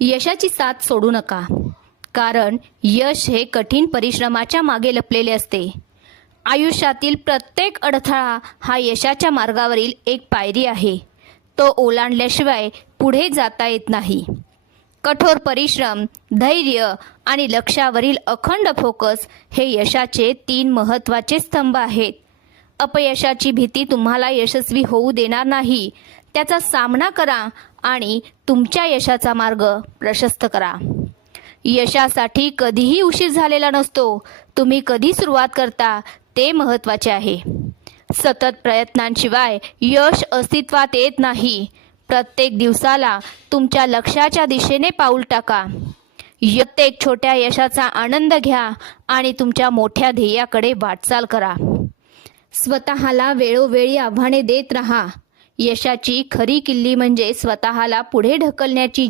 यशाची साथ सोडू नका, कारण यश हे कठीण परिश्रमाच्या मागे लपलेले असते. आयुष्यातील प्रत्येक अडथळा हा यशाच्या मार्गावरील एक पायरी आहे. तो ओलांडल्याशिवाय पुढे जाता येत नाही. कठोर परिश्रम, धैर्य आणि लक्ष्यावरील अखंड फोकस हे यशाचे 3 महत्त्वाचे स्तंभ आहेत. अपयशाची भीती तुम्हाला यशस्वी होऊ देणार नाही. त्याचा सामना करा आणि तुमच्या यशाचा मार्ग प्रशस्त करा. यशासाठी कधीही उशीर झालेला नसतो. तुम्ही कधी सुरुवात करता ते महत्त्वाचे आहे. सतत प्रयत्नांशिवाय यश अस्तित्वात येत नाही. प्रत्येक दिवसाला तुमच्या लक्ष्याच्या दिशेने पाऊल टाका. प्रत्येक छोट्या यशाचा आनंद घ्या आणि तुमच्या मोठ्या ध्येयाकडे वाटचाल करा. स्वतःला वेळोवेळी आव्हाने देत राहा. यशाची खरी किल्ली म्हणजे स्वतःला पुढे ढकलण्याची